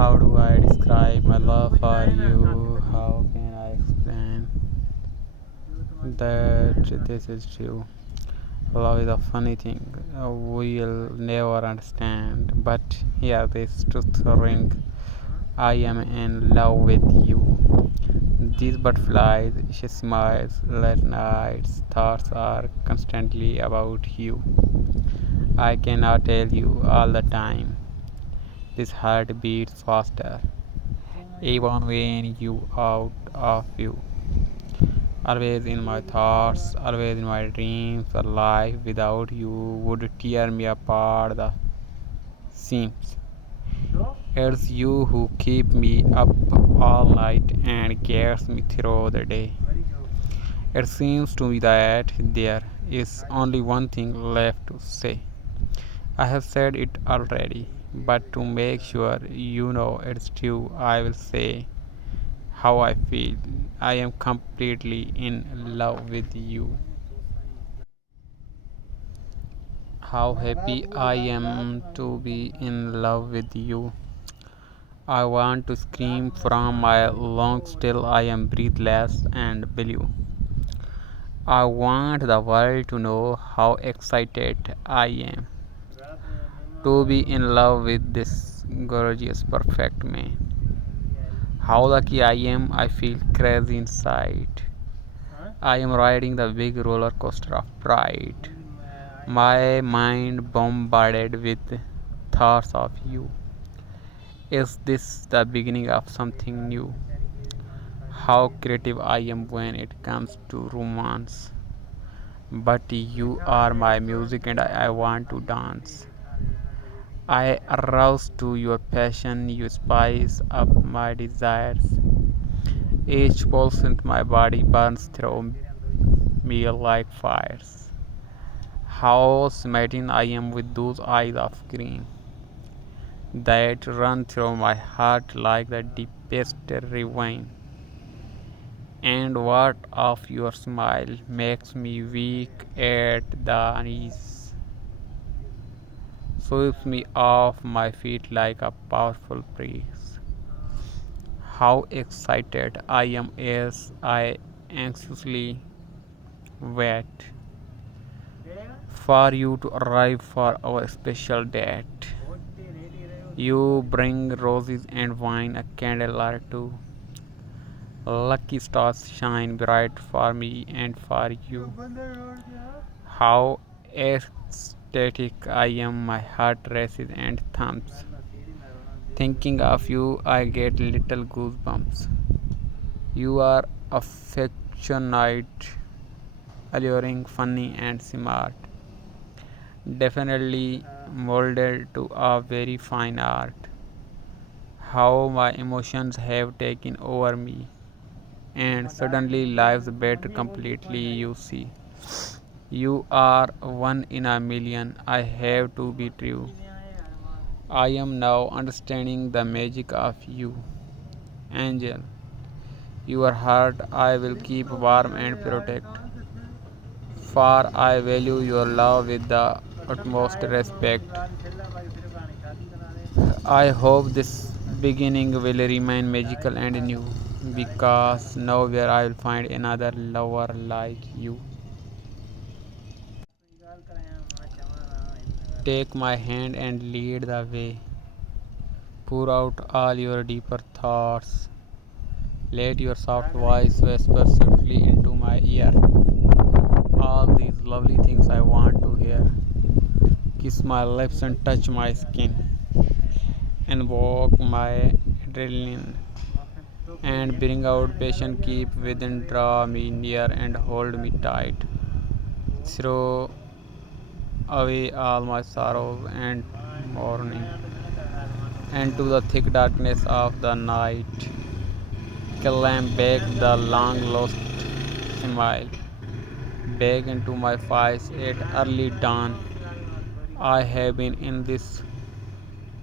How do I describe my love for you? How can I explain that this is true? Love is a funny thing we'll never understand, but here this truth ring. I am in love with you. These butterflies, she smiles, late nights, thoughts are constantly about you. I cannot tell you all the time. This heart beats faster, even when you out of you. Always in my thoughts, always in my dreams. A life without you would tear me apart the seams. It's you who keep me up all night and gets me through the day. It seems to me that there is only one thing left to say. I have said it already, but to make sure you know it's true, I will say how I feel. I am completely in love with you. How happy I am to be in love with you. I want to scream from my lungs till I am breathless and blue. I want the world to know how excited I am to be in love with this gorgeous, perfect man. How lucky I am, I feel crazy inside. I am riding the big roller coaster of pride. My mind bombarded with thoughts of you. Is this the beginning of something new? How creative I am when it comes to romance. But you are my music and I want to dance. I arouse to your passion, you spice up my desires. Each pulse in my body burns through me like fires. How smitten I am with those eyes of green that run through my heart like the deepest ravine. And what of your smile makes me weak at the knees, sweeps me off my feet like a powerful breeze. How excited I am as I anxiously wait for you to arrive for our special date. You bring roses and wine, a candle or two. Lucky stars shine bright for me and for you. How ecstatic I am, my heart races and thumps. Thinking of you, I get little goosebumps. You are affectionate, alluring, funny, and smart. Definitely molded to a very fine art. How my emotions have taken over me, and suddenly life's better completely. You see, you are one in a million. I have to be true. I am now understanding the magic of you, Angel. Your heart I will keep warm and protect. For I value your love with the utmost respect. I hope this beginning will remain magical and new, because nowhere I will find another lover like you. Take my hand and lead the way. Pour out all your deeper thoughts. Let your soft voice whisper swiftly into my ear all these lovely things I want to hear. Kiss my lips and touch my skin, and walk my adrenaline and bring out passion. Keep within, draw me near and hold me tight. Throw away all my sorrows and mourning, and to the thick darkness of the night climb back the long lost smile back into my face at early dawn. I have been in this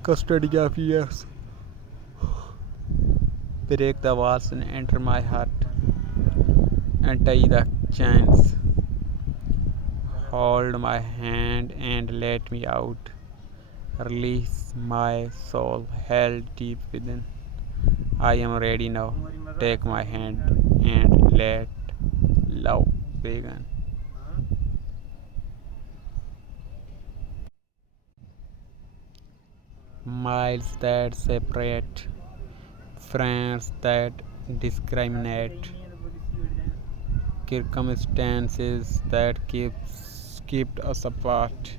custody of years. Break the walls and enter my heart and tie the chains. Hold my hand and let me out. Release my soul held deep within. I am ready now. Take my hand and let love begin. Miles that separate, friends that discriminate, circumstances that kept us apart,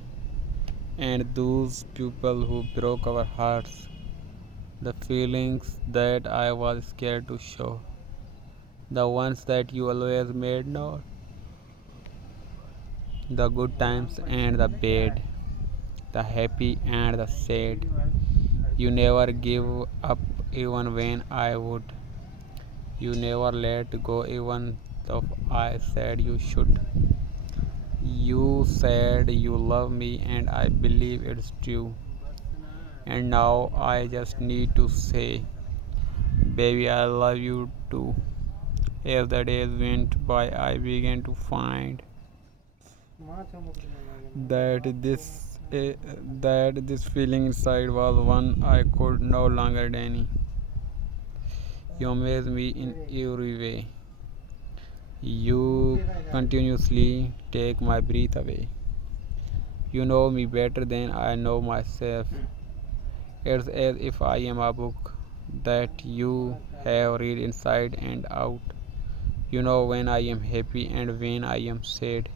and those people who broke our hearts, the feelings that I was scared to show, the ones that you always made known, the good times and the bad, the happy and the sad. You never give up even when I would. You never let go even though I said you should. You said you love me and I believe it's true. And now I just need to say, baby, I love you too. As the days went by, I began to find that this feeling inside was one I could no longer deny. You amaze me in every way. You continuously take my breath away. You know me better than I know myself. It's as if I am a book that you have read inside and out. You know when I am happy and when I am sad.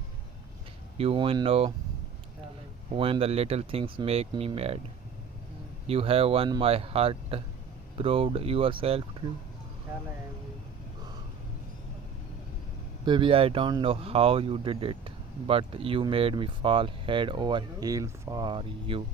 You even know when the little things make me mad. You have won my heart, proved yourself true. Baby, I don't know how you did it, but you made me fall head over heels for you.